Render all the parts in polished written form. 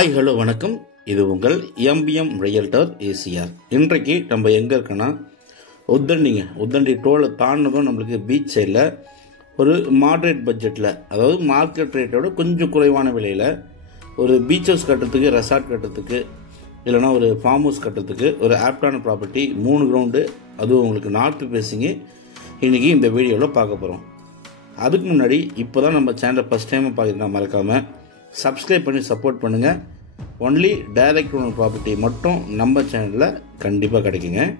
Hi hello வணக்கம். இது உங்கள் எம்பிஎம் ரியல்டர் ஏசிஆர். இன்றைக்கு நம்ம எங்கே இருக்கோன்னா உத்தண்டி டோலை தாண்டினதும் நம்மளுக்கு பீச் சைடில் ஒரு மாட்ரேட் பட்ஜெட்டில், அதாவது மார்க்கெட் ரேட்டோட கொஞ்சம் குறைவான விலையில் ஒரு பீச் ஹவுஸ் கட்டுறதுக்கு, ரெசார்ட் கட்டுறதுக்கு, இல்லைனா ஒரு ஃபார்ம் ஹவுஸ் கட்டுறதுக்கு ஒரு ஆப்டான ப்ராப்பர்ட்டி 3 கிரவுண்டு, அதுவும் உங்களுக்கு நார்த் பேசிங்கு இன்றைக்கி இந்த வீடியோவில் பார்க்க போகிறோம். அதுக்கு முன்னாடி இப்போ தான் நம்ம சேனலை ஃபஸ்ட் டைம் பார்க்குறீங்கன்னா மறக்காமல் சப்ஸ்கிரைப் பண்ணி சப்போர்ட் பண்ணுங்கள். ஒன்லி டைரக்ட் ஓனர் ப்ராப்பர்ட்டி மட்டும் நம்ம சேனலில் கண்டிப்பாக கிடைக்குங்க.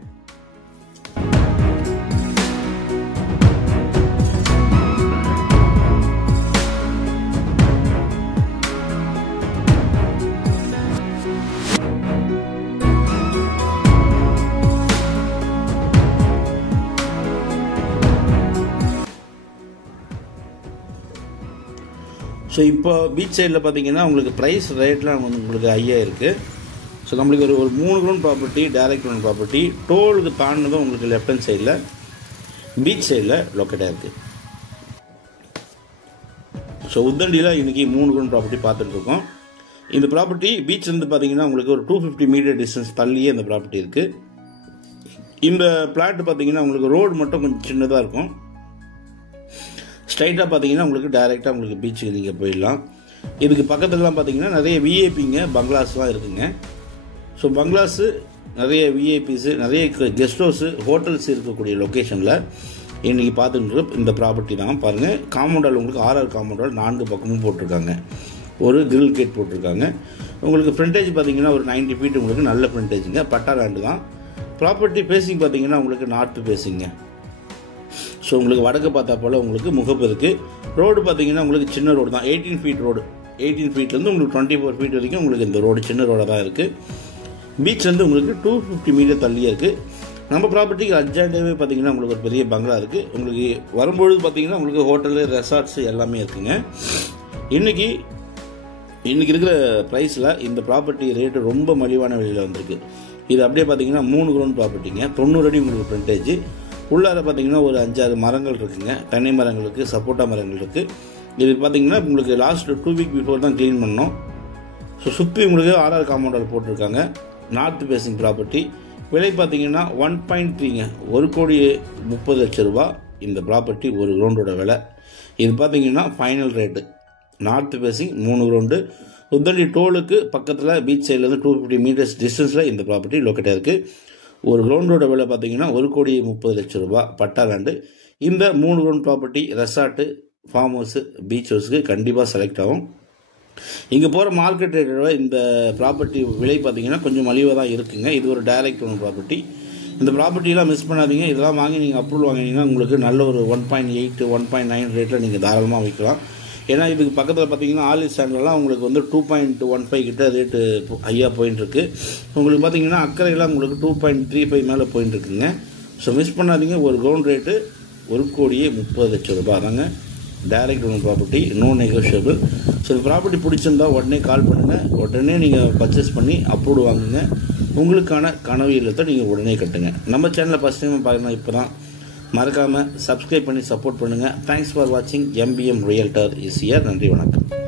ஸோ இப்போ பீச் சைடில் பார்த்தீங்கன்னா உங்களுக்கு ப்ரைஸ் ரேட்லாம் உங்களுக்கு ஹையாக இருக்குது. ஸோ நம்மளுக்கு ஒரு 3 ground property, direct owner property, டோலுக்கு தாண்டினதும் உங்களுக்கு லெஃப்ட் ஹேண்ட் சைடில் பீச் சைடில் லொக்கேட்டாக இருக்குது. ஸோ உத்தண்டியில் இன்றைக்கி 3 கிரவுண்ட் ப்ராப்பர்ட்டி பார்த்துட்ருக்கோம். இந்த ப்ராப்பர்ட்டி பீச்லேருந்து பார்த்தீங்கன்னா உங்களுக்கு ஒரு 250 மீட்டர் டிஸ்டன்ஸ் தள்ளியே இந்த ப்ராப்பர்ட்டி இருக்குது. இந்த பிளாட் பார்த்தீங்கன்னா உங்களுக்கு ரோடு மட்டும் கொஞ்சம் சின்னதாக இருக்கும். ஸ்ட்ரைட்டாக பார்த்தீங்கன்னா உங்களுக்கு டைரெக்டாக உங்களுக்கு பீச்சுக்கு நீங்கள் போயிடலாம். இதுக்கு பக்கத்துலலாம் பார்த்தீங்கன்னா நிறைய விஐபிங்க பங்களாஸ்லாம் இருக்குங்க. ஸோ பங்களாஸு, நிறைய விஐபிஸு, நிறைய கெஸ்ட் ஹவுஸு, ஹோட்டல்ஸ் இருக்கக்கூடிய லொக்கேஷனில் இன்றைக்கி பார்த்துட்டு இந்த ப்ராப்பர்ட்டி தான். பாருங்கள், காம்பவுண்டால் உங்களுக்கு 6 காம்பவுண்டால் 4 பக்கமும் போட்டிருக்காங்க. ஒரு கிரில் கேட் போட்டிருக்காங்க. உங்களுக்கு ஃப்ரண்டேஜ் பார்த்தீங்கன்னா ஒரு 90 ஃபீட் உங்களுக்கு நல்ல ஃப்ரண்டேஜுங்க. பட்டா லேண்டு தான். ப்ராப்பர்ட்டி பேசிங் பார்த்தீங்கன்னா உங்களுக்கு நார்த்து பேசிங்க. ஸோ உங்களுக்கு வடக்கு பார்த்தா போல் உங்களுக்கு முகப்பு இருக்குது. ரோடு பார்த்தீங்கன்னா உங்களுக்கு சின்ன ரோடு தான். 18 ஃபீட் ரோடு. 18 ஃபீட்லேருந்து உங்களுக்கு 24 ஃபீட் வரைக்கும் உங்களுக்கு இந்த ரோடு சின்ன ரோடாக தான் இருக்குது. பீச்லேருந்து உங்களுக்கு 250 மீட்டர் தள்ளியே இருக்குது. நம்ம ப்ராப்பர்ட்டிக்கு அட்ஜாயின்டாகவே பார்த்தீங்கன்னா உங்களுக்கு ஒரு பெரிய பங்களா இருக்குது. உங்களுக்கு வரும்பொழுது பார்த்தீங்கன்னா உங்களுக்கு ஹோட்டலு, ரெசார்ட்ஸ் எல்லாமே இருக்குங்க. இன்றைக்கி இருக்கிற ப்ரைஸில் இந்த ப்ராப்பர்ட்டி ரேட்டு ரொம்ப மலிவான விலையில் வந்திருக்கு. இது அப்படியே பார்த்தீங்கன்னா 3 கிரவுண்ட் ப்ராப்பர்ட்டிங்க. 90 அடி உங்களுக்கு ஃப்ரண்டேஜ். உள்ளார பார்த்தீங்கன்னா ஒரு 5-6 மரங்கள் இருக்குங்க. தென்னை மரங்கள் இருக்குது, சப்போட்டா மரங்கள் இருக்குது. இது பார்த்தீங்கன்னா உங்களுக்கு லாஸ்ட் 2 வீக் பிஃபோர் தான் க்ளீன் பண்ணோம். ஸோ சுற்றி உங்களுக்கு 6 காம்பவுண்டால் போட்டிருக்காங்க. North facing property. விலை பார்த்தீங்கன்னா 1.3ங்க. 1,30,00,000 ரூபா இந்த ப்ராப்பர்ட்டி ஒரு கிரவுண்டோட விலை. இது பார்த்தீங்கன்னா final rate. North facing 3 ground, Uthandi டோலுக்கு பக்கத்தில் பீச் சைட்லேருந்து 250 மீட்டர்ஸ் டிஸ்டன்ஸில் இந்த ப்ராப்பர்ட்டி லொக்கேட்டாக இருக்குது. ஒரு கிரவுண்டோட விலை பார்த்தீங்கன்னா 1,30,00,000 ரூபா பட்டா லேண்டு. இந்த 3 ground property resort, farm house, beach ஹவுஸுக்கு கண்டிப்பாக செலக்ட் ஆகும். இங்கே போகிற மார்க்கெட் ரேட்டோட இந்த ப்ராப்பர்ட்டி விலை பார்த்தீங்கன்னா கொஞ்சம் மலிவாக தான் இருக்குங்க. இது ஒரு டைரக்ட் ஓனர் ப்ராப்பர்ட்டி. இந்த ப்ராப்பர்ட்டிலாம் மிஸ் பண்ணாதீங்க. இதெல்லாம் வாங்கி நீங்கள் அப்ரூவல் வாங்கினீங்கன்னா உங்களுக்கு நல்ல ஒரு 1.8, 1.9 ரேட்டில் நீங்கள் தாராளமாக வைக்கலாம். ஏன்னா இதுக்கு பக்கத்தில் பார்த்தீங்கன்னா ஆலி ஸ்டாண்ட்லாம் உங்களுக்கு வந்து 2.15 கிட்ட ரேட்டு ஹையாக போயின்னு இருக்கு. உங்களுக்கு பார்த்தீங்கன்னா அக்கறையெல்லாம் உங்களுக்கு 2.35 மேலே போயின்னு இருக்குங்க. ஸோ மிஸ் பண்ணாதீங்க. ஒரு கிரவுண்ட் ரேட்டு 1,30,00,000 ரூபா தாங்க. Direct owner property, no negotiable. So இந்த ப்ராப்பர்ட்டி பிடிச்சிருந்தா உடனே கால் பண்ணுங்கள். உடனே நீங்கள் பர்ச்சேஸ் பண்ணி அப்ரூவ் வாங்குங்க. உங்களுக்கான கனவு இல்லத்தை நீங்கள் உடனே கட்டுங்க. நம்ம சேனலில் ஃபஸ்ட் டைம் பார்க்கணும் இப்போ தான். மறக்காமல் சப்ஸ்கிரைப் பண்ணி சப்போர்ட் பண்ணுங்கள். தேங்க்ஸ் ஃபார் வாட்சிங் எம்பிஎம் ரியல்டர் ஏசிஆர். நன்றி, வணக்கம்.